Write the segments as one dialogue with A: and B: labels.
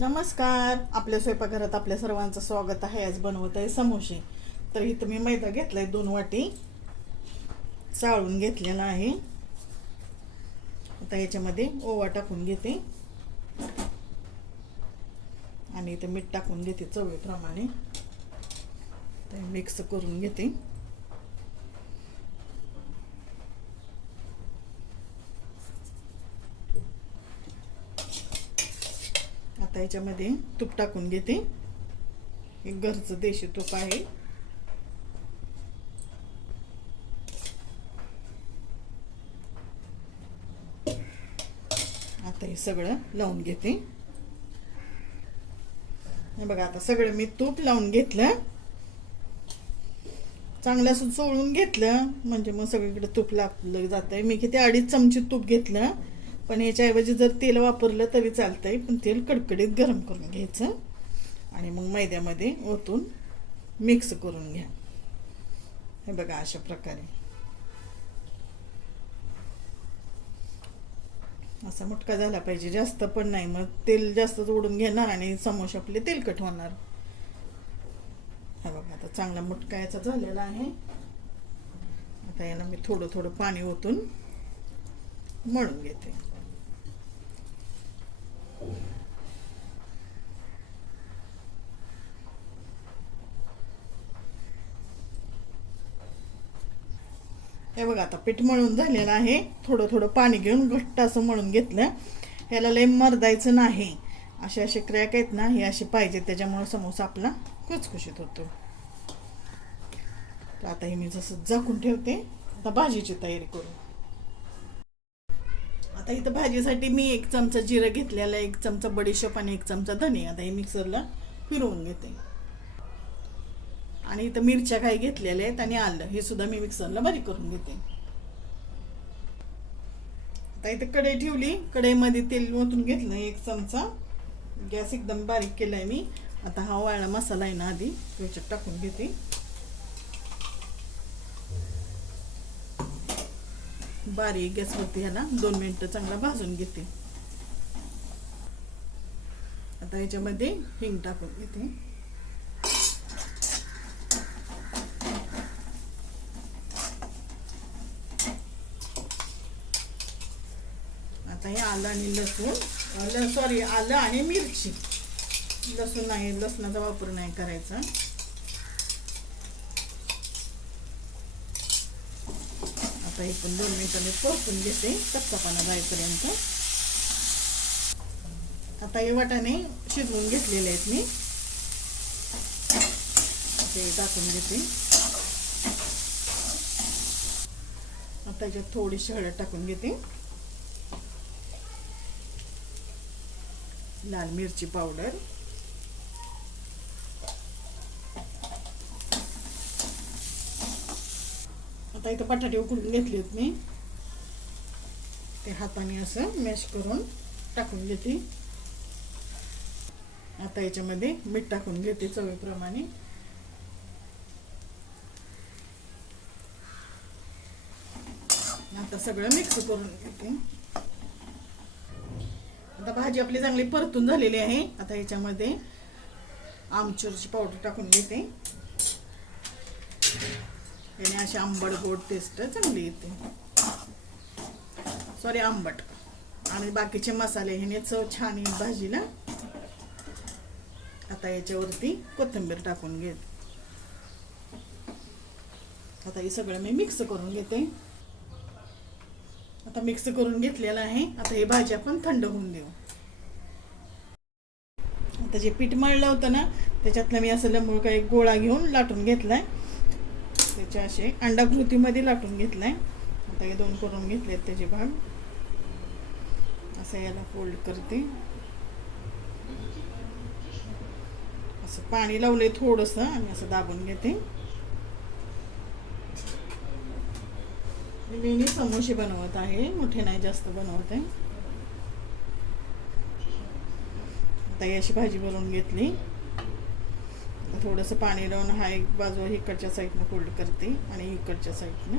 A: नमस्कार. आपल्या स्वयंपाकघरात आपल्या सर्वांचं स्वागत आहे. आज बनवत आहे समोसे. तर इथं मी मैदा घेतलाय दोन वाटी. चाळून घेतलेला आहे. आता याच्यामध्ये ओवा टाकून घेते. आणि इथं मीठ टाकून घेते चवीप्रमाणे. ते मिक्स करून घेते आता याच्यामध्ये तूप टाकून घेते. हे घरचं देशी तूप आहे. आता हे सगळं लावून घेते. हे बघा आता सगळं मी तूप लावून घेतलं. चांगलं असं चोळून घेतलं. म्हणजे मग सगळीकडे तूप लागलं जात आहे मी किती अडीच चमची तूप घेतलं. पण याच्याऐवजी जर तेल वापरलं तरी चालतं आहे पण तेल कडकडीत गरम करून घ्यायचं. आणि मग मैद्यामध्ये ओतून मिक्स करून घ्या. हे बघा अशा प्रकारे. असा मुटका झाला पाहिजे. जास्त पण नाही. मग तेल जास्त ओढून घेणार आणि समोसे आपले तेलकट होणार. हा बघा आता चांगला मुटका याचा झालेला आहे. आता याला मी थोडं थोडं पाणी ओतून मळून घेते. हे बघा आता पीठ मळून झालेलं आहे. थोडं थोडं पाणी घेऊन घट्ट असं मळून घेतलं. ह्याला लय मरदायचं नाही. असे असे क्रॅक आहेत ना हे असे पाहिजे त्याच्यामुळे समोसा आपला कुचकुशीत होतो. तर आता हे मी जसं झाकून ठेवते आता भाजीची तयारी करू. आता इथं भाजीसाठी मी एक चमचा जिरं घेतलेला एक चमचा बडीशेप आणि एक चमचा धने आता हे मिक्सरला फिरवून घेते. आणि इथं मिरच्या काही घेतलेल्या आहेत आणि आलं हे सुद्धा मी मिक्सरला बारीक करून घेते. आता इथं कढई ठेवली कढईमध्ये तेल ओतून घेतलं एक चमचा. गॅस एकदम बारीक केला आहे मी. आता हा वाळला मसाला आहे ना आधी त्याच्यात टाकून घेते. बारीक गॅसवरती ह्याला दोन मिनटं चांगला भाजून घेते. आता ह्याच्यामध्ये हिंग टाकून घेते. आता हे आलं आणि लसूण सॉरी आलं आणि मिरची. लसूण नाही लसणाचा वापर नाही करायचा. आता हे पण दोन मिनिटांनी परतून घेते कच्चापाना जाईपर्यंत. आता हे वाटाणे शिजवून घेतलेले आहेत मी. ते टाकून घेते. आता याच्यात थोडीशी हळद टाकून घेते. लाल मिरची पावडर. आता इथं बटाटे उकडून घेतलेत मी. ते हाताने असं मॅश करून टाकून घेते. आता याच्यामध्ये मीठ टाकून घेते चवीप्रमाणे. आता सगळं मिक्स करून घेते. आता भाजी आपली चांगली परतून झालेली आहे. आता याच्यामध्ये आमचूरची पावडर टाकून घेते. याने अशी आंबट गोड टेस्ट चांगली येते. सॉरी आंबट. आणि बाकीचे मसाले ह्याने चव छान येईल भाजीला. आता याच्यावरती कोथिंबीर टाकून घेत. आता हे सगळं मी मिक्स करून घेते. आता मिक्स करून घेतलेलं आहे. आता हे भाजी आपण थंड होऊन देऊ. आता जे पीठ मळलं होतं ना त्याच्यातलं मी असं लंबू काही गोळा घेऊन लाटून घेतलाय. त्याचे असे अंडाकृतीमध्ये लाटून घेतलाय. आता हे दोन करून घेतलेत त्याचे भाग. असं याला फोल्ड करते. असं पाणी लावले थोडंसं आणि असं दाबून घेते. मी समोसे बनवत आहे. मोठे नाही जास्त बनवत आहे. आता ही अशी भाजी बनवून घेतली. थोडंसं पाणी लावून हा एक बाजू इकडच्या साईडनं फोल्ड करते आणि इकडच्या साईडनं.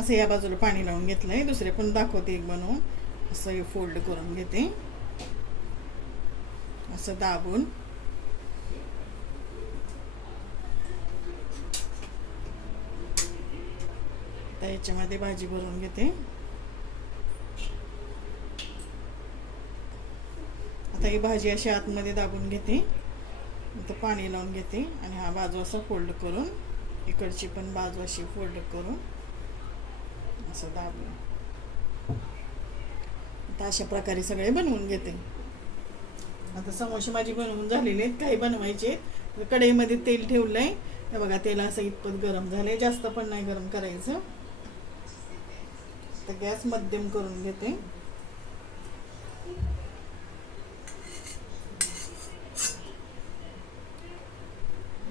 A: असं या बाजूला पाणी लावून घेतलंय. दुसरे पण दाखवते एक बनवून. असं फोल्ड करून घेते. असं दाबून. आता याच्यामध्ये भाजी भरून घेते. आता ही भाजी अशी आतमध्ये दाबून घेते. नंतर पाणी लावून घेते आणि हा बाजू असा फोल्ड करून इकडची पण बाजू अशी फोल्ड करून असं दाबून. आता अशा प्रकारे सगळे बनवून घेते. आता समोसे माझी बनवून झालेले आहेत काही बनवायचे कढईमध्ये तेल ठेवलं आहे बघा तेल असं इतपत गरम झालं आहे जास्त पण नाही गरम करायचं. तर गॅस मध्यम करून घेते.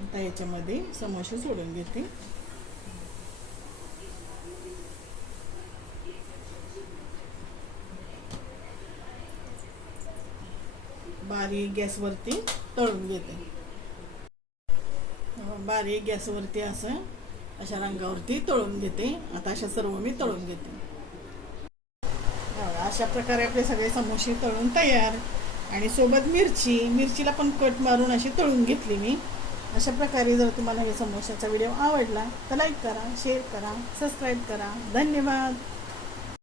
A: आता याच्यामध्ये समोसे सोडून घेते. बारीक गॅसवरती तळून घेते. बारीक गॅसवरती असं अशा रंगावरती तळून घेते. आता अशा सर्व मी तळून घेते. अशा प्रकारे आपले सगळे समोसे तळून तयार. आणि सोबत मिरची मिरचीला पण कट मारून अशी तळून घेतली मी. अशा प्रकारे जर तुम्हाला हे समोशाचा व्हिडिओ आवडला तर लाईक करा शेअर करा सबस्क्राईब करा. धन्यवाद!